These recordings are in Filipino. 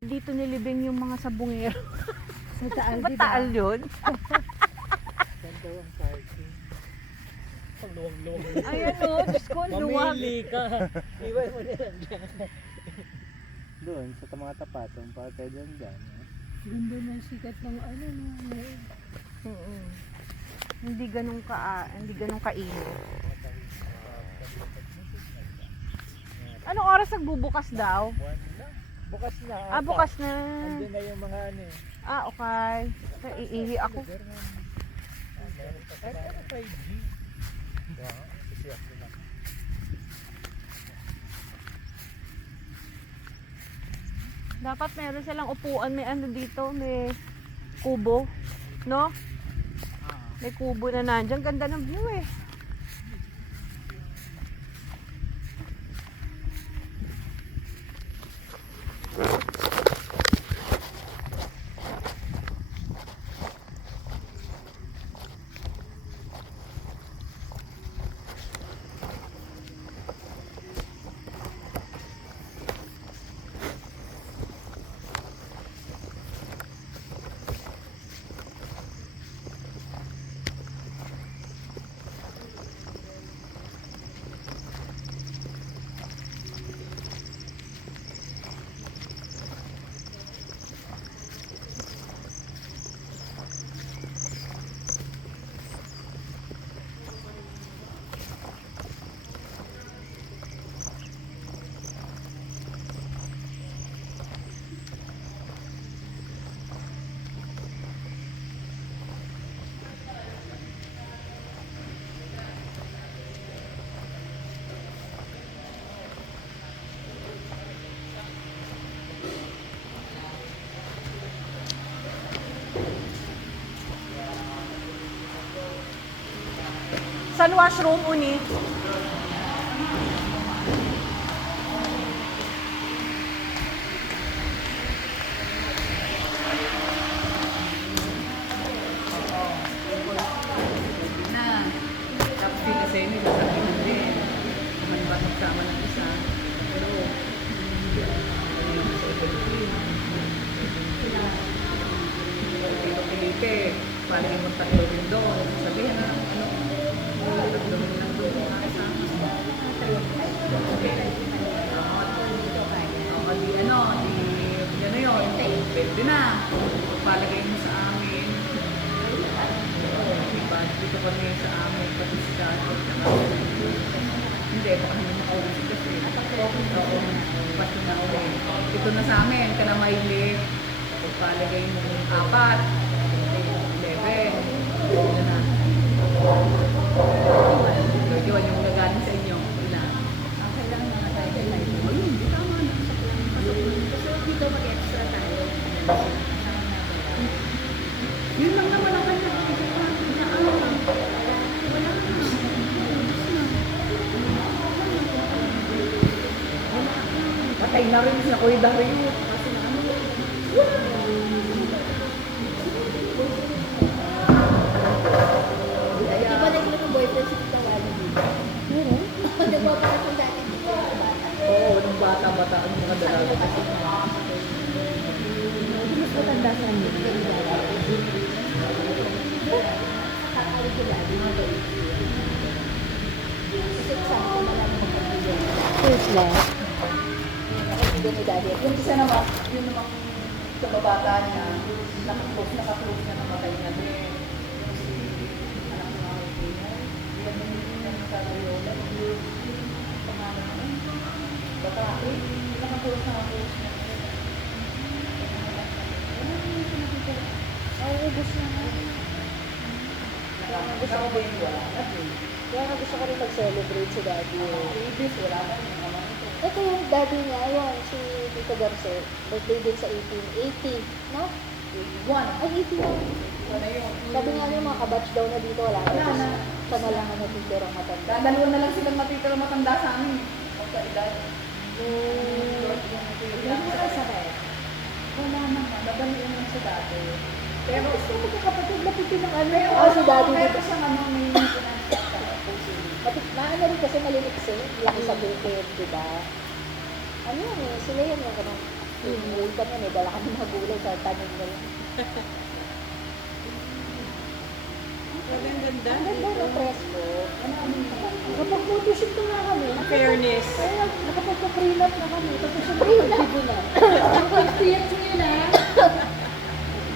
Dito nilibing yung mga sabungero. Sa Taal, Ba't Taal yun? Ganda ang parking. Ang luwag-luwag. Ayan o, Diyos ko, luwag. Mamili ka. Iwan mo na yan dyan. Doon, sa mga tapatong, para tayo dyan. Ganda ng sikat ng ano, no? Mm-mm. Hindi ganun kainit. Anong oras nagbubukas daw? Bukas na. Ah, bukas na. Andun na yung mga ano eh. Ah, okay. Iihi ako. Kahit ano 5G. Dapat meron silang upuan, may ano dito, may kubo, no? May kubo na nandyan. Ganda ng view eh. Saan washroom, Uni? Na. Tapos din kasi nila sa akin din. Kumain ba magsama ng isa. Pero, Tito Felipe, parang yung magtatlo din doon. Sabihin na, ano, tatlo din lang doon. O, di ano, di ano yun, pwede na. Palagay mo sa amin. Diba, dito kami sa amin, pati si Dati. Hindi, baka hindi makausap kasi. Oo, basta na ulit. Ito na sa amin, ka na mahilig. Palagay mo 4, 11, yun na. 31 yung nagaling sa inyo. Ilan? Okay lang naman tayo kay Life. Ayun, hindi tama na. Kasi dito mag-extra tayo. Yun lang naman ang kanya. Patay na rin siya, Kuya Dario. Kasi na ano. Di ba nagkaroon ng boyfriend si Tita Wally dito? Meron? Nagpapakas dati dito. Oo, nung bata-bata ang mga dalaga kasi. Mas matanda sa amin. Kakali sila. Kasi example na lang mag-ibigay. First left. Nakakibigay ni Daddy. Yung isa naman, yun namang sa babata niya, nakaklose na namatay na din. Yung si anak ng mga kaibigan, yan yung niya sa Loyola. Pangalan na yun. Babae, nakaklose na niya. Ay, gusto na. Gusto ko ba yung wala na din? Kaya nga gusto ko rin mag-celebrate si Daddy. Babies, wala na yung naman ito. Ito yung Daddy niya, yun, si Tito Garce. Birthday din sa 1880, no? 81. Ay, 81. Wala yun. Sabi nga niya, mga kabatch daw na dito, wala na. Wala na. Siya na lang ang natitirang matanda. Dalawa na lang silang matitira matanda sa amin. Pagka-edad. Hindi mo kasakay. Wala naman. Dadaliin lang sa dati. Pero, Gusto mo kapatid, lapitin ng ano. pero, Ah, si Daddy pero dito. siyang ano, may Maano rin kasi malinis eh. Laki sa bukid, di ba? Ano yan eh, sila yan yung ganun. Umuwi kami, may dala kami mga gulay sa tanim na yun. Ang ganda. Ang ganda ng presko. Kapag photoshoot na nga kami. Fairness. Kaya nakapagpa-prenup na kami. Tapos yung prenup na. Pag-theatre nyo na.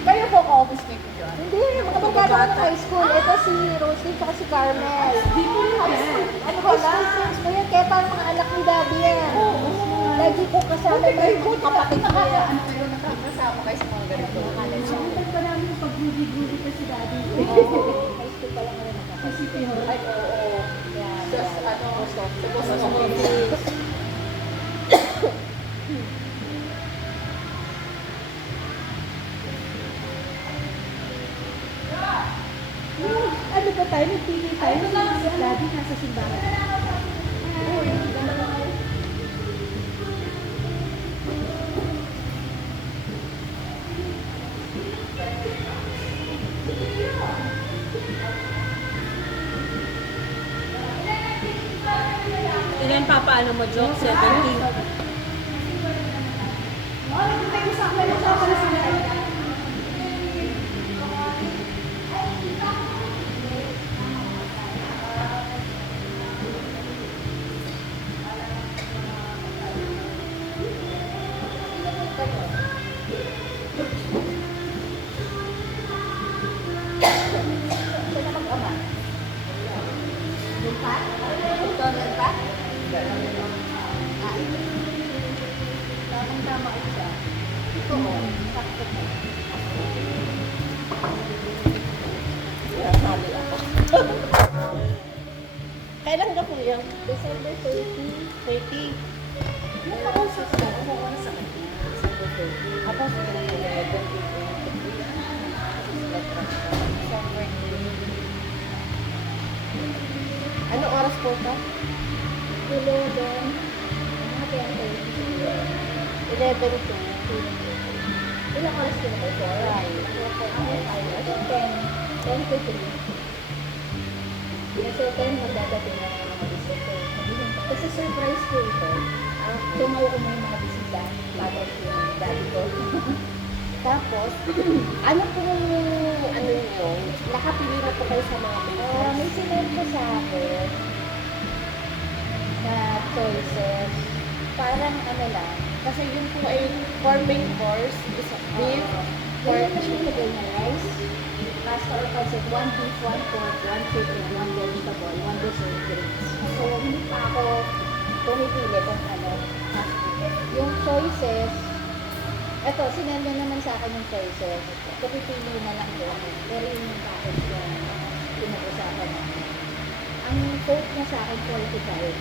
Kayo po ka-office mate ko dyan? Hindi, mga barkada ko ng high school. Ito si Rosie at si Carmel. Dito yun. Ano ba friends ko yan? Kaya parang mga anak ni Daddy yan. Lagi ko kasama yung kapatid ko yan. Ano kayo nakakasama kayo sa mga ganito? Siyempre pa namin yung pag-guli-guli pa si Daddy. High school pa lang naman nakasama. Ay, oo. Yan, Sa yan. ano, Post office. sa post office. Ano ba tayo? Nagpili tayo. Si Daddy nasa simbahan. Ilan pa paano mo, Joke? 17. Sila mag-ama. Yung pa? Ito, yung pa? Tamang-tama ko siya. Ito mo, sakto mo. Sabi ako. Kailan ka po yan? December 30. 30. Yung kausap ka. Oo, sa kanya. December 30. Tapos, 11. Ano oras po ka? 11. Mga 10:30. 11 to. Ilang oras ka na kayo? 10 to 3. Yes, so 10 magdadating na ng mga bisita. Kasi surprise ko ito. Tumawa ko mo yung mga bisita. Bago yung daddy ko. Tapos, ano po ano nyo? Nakapili na po kayo sa mga May sinend ko sa akin na choices. Parang ano lang. Kasi yun po ay for main course, isa beef, Pork, chicken, rice, pasta or pancit, 1 beef, 1 pork, 1 chicken, 1 vegetable, 1 dessert drinks. So, hindi pa ako pumipili kung ano. Yung choices, eto, sinend niya naman sa akin yung choices. So, pipili na lang doon. Pero yun yung package na pinag-usapan namin. Ang quote niya sa akin, 45.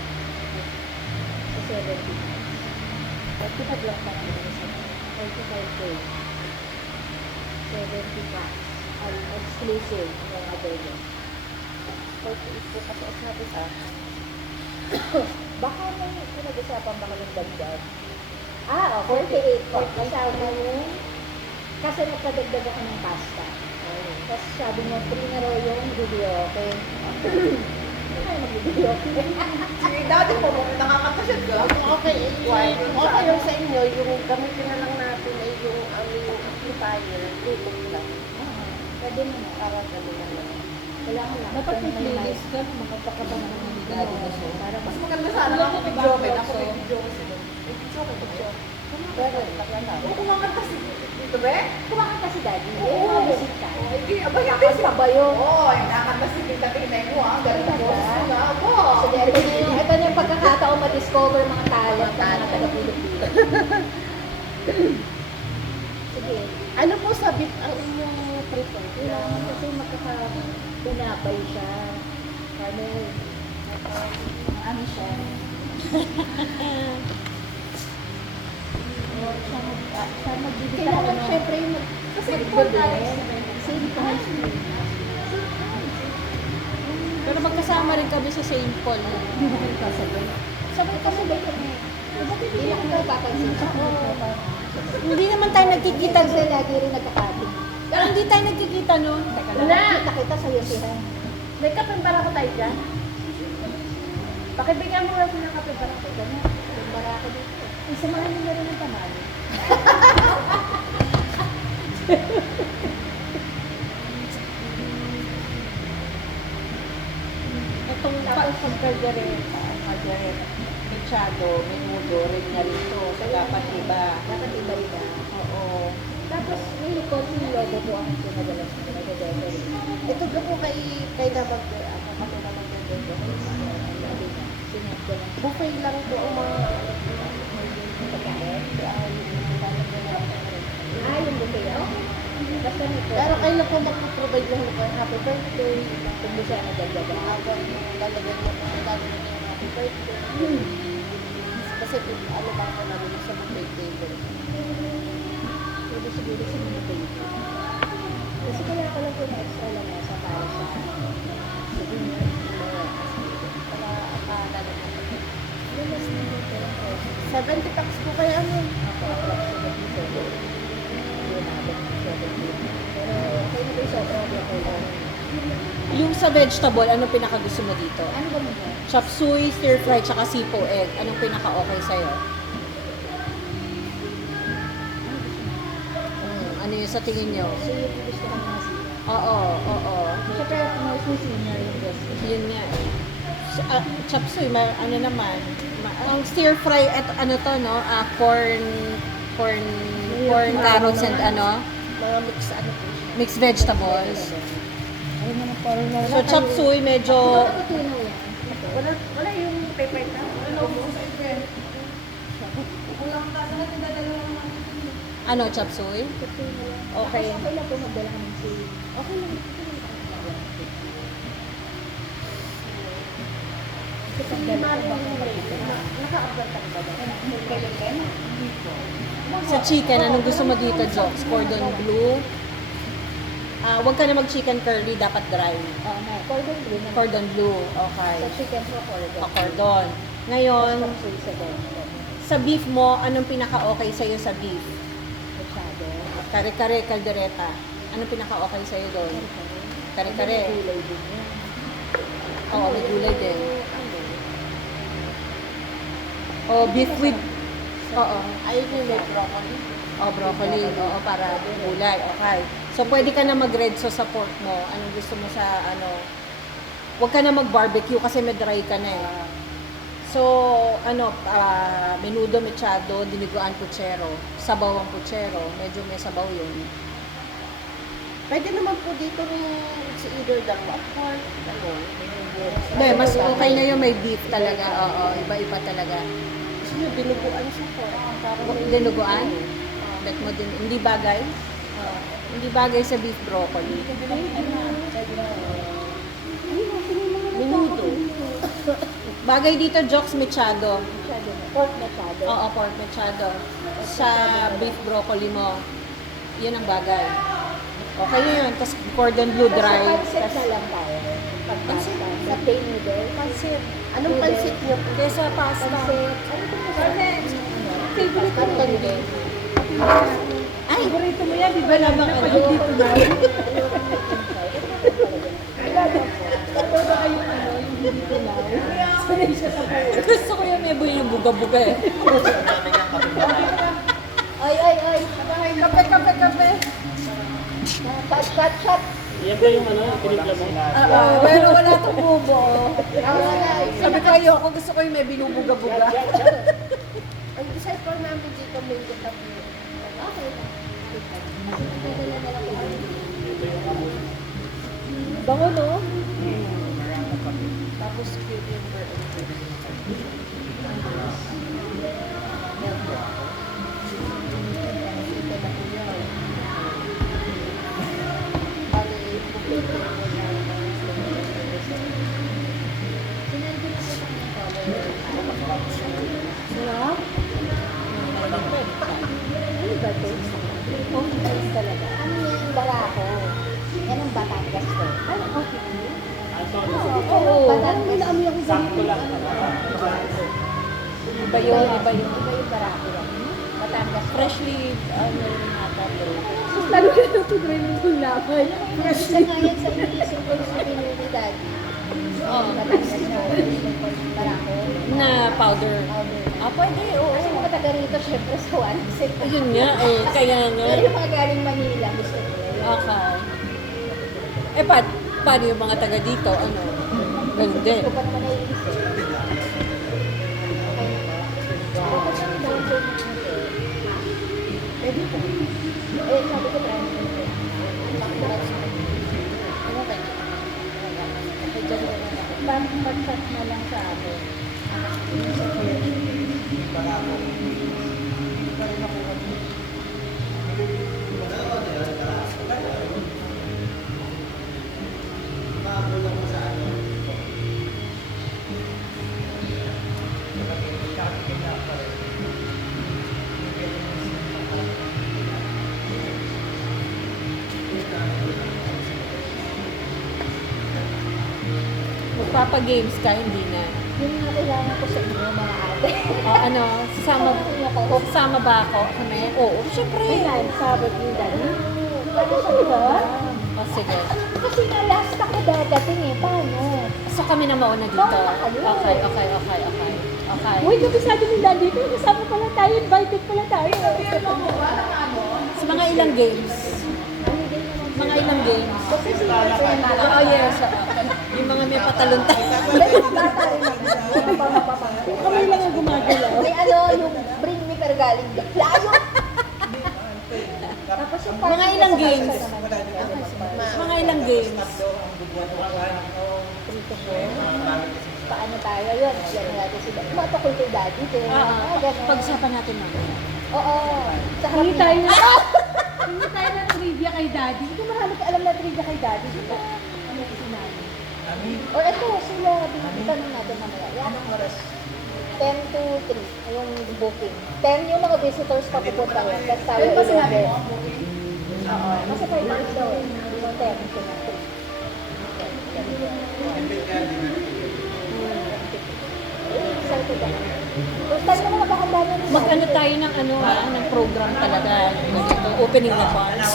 So, 75. 45 lang pa naman sa 45K. 70 packs. Exclusive ng other day. 48 po kasi as natin sa Baka may pinag-usapan ba kami dagdag? 48 po. Kasama yung kasi nagpadagdag ako ng pasta. Tapos sabi mo, free na raw yung video, okay? Hindi kayo mag-video, okay? sige, dati po, nakakatasyad ka. Okay, okay lang sa inyo, yung gamitin na lang natin ay yung aming amplifier, Bluetooth lang. Pwede naman. Para gano'n lang. Kailangan lang. Dapat may Kung playlist ka, makapakabang naman ni Daddy kasi. Para mas Maganda sana ako video ko. Ako may video ko sila. May video ko video. Pero, taglala. Kumakanta si dito ba? kumakanta si Daddy. Oo. Mga bisita. Hindi, aba hindi Kakanta ba yun? Oo, yung nakanta si Tita Tinay mo ah. Galing na boses mo na. Abo. Sige, ito na yung pagkakataon ma-discover mga talent ng mga taga-Pilipino. Sige. Ano po sabi ang inyong prefer? Kailangan kasi makakabunabay siya. Carmel. Ano siya? Siya magbibigay. Kailangan syempre yung kasi same time. Pero magkasama rin kami sa St. Paul. Sabay kami. Hindi lang kami papansin. Hindi naman tayo nagkikita. Kasi lagi rin nagkakating. Pero hindi tayo nagkikita noon. Teka lang. Nakita sa Yosihan. May kape para ko tayo dyan? Pakibigyan mo lang ng kape para ko. Yung barako dito. Isamahan niyo na rin ang tamali. Itong tapos ang caldereta, mechado, menudo, rin na rin to. So, dapat iba. Dapat iba iba. Oo. Tapos may konting logo po ang sinadalas ko na delivery. Ito po kay na mag kami na mag-delivery. Sinend ko lang. Buffet lang po ang mga pagkain. Yung buffet. Okay. Basta nito. Pero kayo na po mag-provide lang ng happy birthday. Kung gusto na dagdagan. Habang lalagyan mo kung lalagyan mo yung happy birthday. Kasi ano ba ko namin sa buffet table. Pwede siguro sa mga baby. Kasi kaya ko lang po na extra lang sa para sa dinner. Para lalagyan ko. Lumas na ito. 70 packs po kaya ano? Ako, approximately 7. Pero kayo na po yung sobrang okay lang. Yung sa vegetable, anong pinaka-gusto mo dito? Ano ba mo? Chop suey, stir fry, tsaka sipo egg. Anong pinaka-okay sa'yo? Ano yun sa tingin nyo? So yung gusto ko na siya. Oo. Siyempre, most ni senior yung gusto. Yun nga eh. Chop suey, ano naman. Ang stir fry, at ano to, no? Corn, carrots, and ano? Mga mix ano po siya. Mixed vegetables. Ano naman parang na. So, chop suey, medyo... Tunaw yan. Wala yung pepper na. Ano, chop suey? Okay. Okay lang po magdala ka ng suey. Okay lang. Kasi naka-upload ka ba? Kailan? Sa chicken, anong gusto mo dito, Jox? Cordon bleu? Huwag ka na mag-chicken curly, dapat dry. Cordon bleu na. Cordon bleu, okay. Sa chicken po cordon. Cordon. Ngayon, Tapos suey sa vegetable. sa beef mo, anong pinaka-okay sa'yo sa beef? Masyado. Kare-kare, caldereta. Anong pinaka-okay sa'yo doon? Kare-kare. May gulay din yan. Oo, may gulay din. O, beef with... Oo. Ayun yung may broccoli. O, broccoli. Oo, para gulay. Okay. So, pwede ka na mag-red sauce sa pork mo. Anong gusto mo sa, ano... Huwag ka na mag-barbecue kasi may dry ka na eh. So, menudo, mechado, diniguan puchero, sabaw ang puchero, medyo may sabaw yun. Pwede naman po dito si either the pork, Hindi, mas okay na yung may beef talaga, oo, iba-iba talaga. Gusto nyo binubuan siya po. Dinuguan? Bet mo din, hindi bagay? Hindi bagay sa beef broccoli. Menudo. Bagay dito, Jox mechado. Pork machado. Oo, pork mechado. Sa beef broccoli mo, yun ang bagay. Okay na yun. Tapos cordon bleu dry. Pansit na lang tayo. Pansit? Sa plain noodle? Pansit. Anong pansit nyo? Hindi, sa pasta. Pansit. Ano ito mo? Favorite ko din. Ay, paborito mo yan, di ba lamang ano? Hindi po na. Gusto ko yung may buhay yung buga-buga eh. Ay. Kape. Shot. Yan ba yung ano, pinigla mo? Pero wala itong bubo. Wala. Sabi ko ayoko, gusto ko yung may binubuga-buga. Ang decide ko namin dito may katabi. Okay. Bango, no? Tapos cucumber. Sarap? Ano ba ito? Home base talaga. Ano yung barako? Yan ang Batangas to. Ano? Okay. Oo. Batangas. Sakto lang. Iba yun. Iba yung barako yan. Batangas. Freshly, ano rin nata to. Lalo ka na ito rin yung lakay. Isa nga yan sa inisip ko sa pinili daddy. Oo. Batangas mo, Barako. Na powder. Powder. Ah, pwede, oo. Kasi mga taga rito, syempre sa one set. Yun nga, kaya nga. Pero yung mga galing Manila, gusto ko. Okay. Eh, paano yung mga taga dito? Ano? Ganun din. Gusto ko pa naman naiisip. Bakit ang down po pwede po. Eh, sabi ko, try mo po. Ano kayo? Mag-chat na lang sa akin. Magpapa-games ka, hindi na. Yun nga kailangan ko sa inyo, mga ate. O ano, sasama ba ako? Kami? Oo, syempre. Ayan, sabi ko yung dali. Pwede siya, di ba? O, sige. Kasi nga last ako dadating eh, paano? So kami na mauna dito. Mauna kayo. Okay. Uy, kabisado ni Daddy dito, kasama pala tayo, invited pala tayo. Sa mga ilang games? Mga ilang games? Kasi sila sa yung Oo, yes. Yung mga may patalunta. Kami lang ang gumagalaw. May ano, yung bring me pero galing layo. Tapos yung Mga ilang games? Mga Mga ilang games? paano tayo yun? Yan natin sila. Matakol kay Daddy din. Ganun. Pag-usapan natin mamaya. Oo. Sa harap Hindi tayo niya. na. Hindi tayo na trivia kay Daddy. Hindi mo halos alam na trivia kay Daddy. Diba? Ano ko sinabi? O eto, sila, tanong natin mamaya. Yan ang oras. 10 to 3, yung booking. 10 yung mga visitors pa pupunta yun. Tapos tayo 11. Oo. Kasi 5 hours daw eh. Yung 10 to 3. Excited ako. First time naman napakandami nila. Mag-ano tayo ng program talaga. Ganito, opening na bars.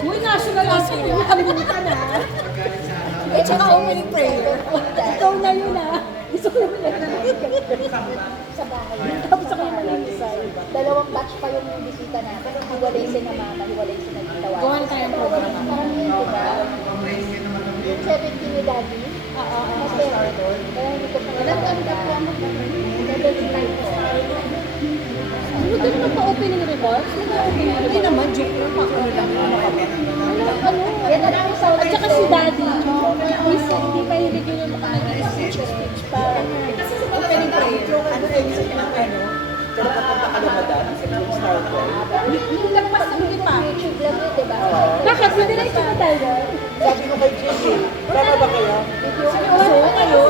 Uy, national anthem. Hindi kalimutan na. Eh, tsaka opening prayer. Ikaw na yun Gusto ko naman Sa bahay. Tapos ako yung malinisay. Dalawang batch pa yung bisita natin. Hiwalay si na mama, hiwalay si na tita. Gawan tayong program. Parang yun, di ba? Yung 17 ni Daddy. Kasi, kaya hindi ko pa nalaganda. Ano din magpa-opening remarks? Hindi naman, joke lang. Pakano lang yung Ano? Yan na lang yung sound. At saka si Daddy, hindi pa hilig yun yung speech pa. Opening prayer. Ano kayo sa Pero papunta ka na madam, yung start ko. Yung lagpas ng ipa. YouTube lang yun, di ba? Bakit? Pwede na ito tayo. Sabi ko kay Jimmy, tama ba kayo? Seryoso kayo?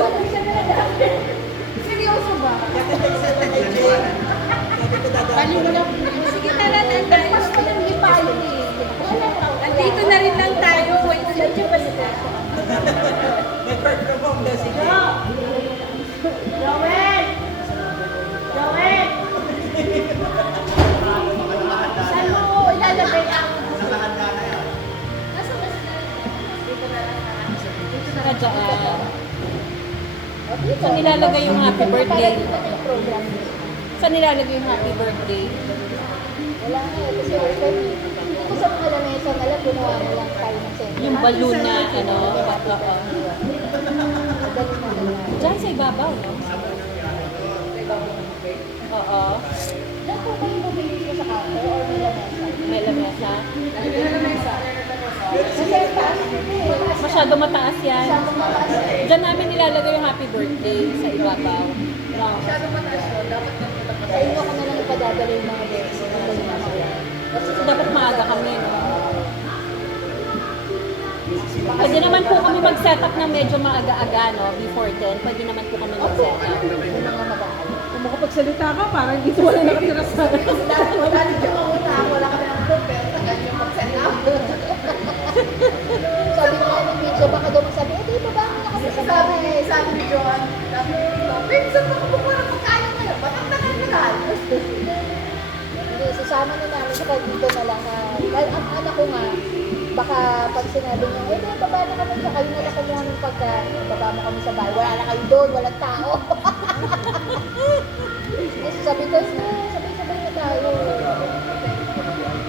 Seryoso ba? Nag-text ako kay Jim. Sabi ko dadaan. Sige, tara na tayo. Mas pa yung ipa yun eh. Andito na rin lang tayo. Wait, Medyo ba sila? Network from home daw si Jim. Joel! Joel! Saan mo ilalagay ang... Nasa ba sila? Dito na lang dito na dyan. Saan nilalagay yung happy birthday? Program. Saan nilalagay yung happy birthday? Wala nga eh, kasi open eh. Hindi ko sa mga lamesa na lang, gumawa mo lang tayo ng center. Yung balloon na, ano? Madali na lang. Diyan sa ibabaw, no? Oo. Diyan po kayo bumili ko sa counter or may lamesa? May lamesa. Kasi taas eh. Masyado mataas yan. Masyadong mataas eh. Diyan namin nilalagay yung happy birthday sa ibabaw. Sa inyo ko na lang ipadadala yung mga beses. So, dapat maaga kami, no? Pwede naman po kami mag-setup ng medyo maaga-aga, no? Before 10, pwede naman po kami mag-setup. Yung mga mag-aaral. Kung makapagsalita ka, parang dito wala nakatira sa... Dati yung mga una, wala kami ng prepare sa kanyang mag-set up. Sabi nga ni Picho, baka daw magsabi, di ba ba ako kasi sa bahay? Sabi ni Joan, sabi ni Picho, Pinsan mo kung muna magkain ngayon, matangtakan na lang. Hindi, sasama na namin sa dito na lang na, dahil ang anak ko nga, Baka pag sinabi niyo, eh, di, baba na kami sa kayo na lang kumuha ng pagkain. Baba mo kami sa bahay. Wala na kayo doon, walang tao. Eh, sabi ko, sabay-sabay na tayo.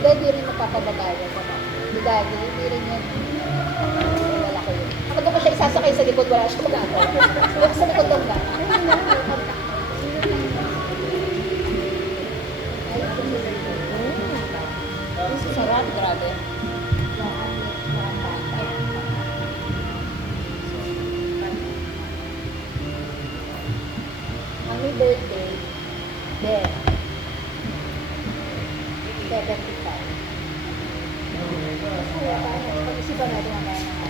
Hindi rin magpapabagayan sa mga. Di daddy, hindi rin yan. Wala ko yun. Ako doon ko siya isasakay sa likod, wala siya magagawa. Huwag sa likod doon ba? Sarap, grabe. Ang may birthday, then, 75. Pag-isipan natin ang mga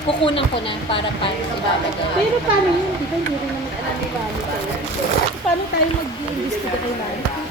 Kukunan ko na para si Baba na. Pero paano yun? Di ba hindi rin naman alam ni Mami kayo? Paano tayo mag-iimbestiga kay Mami?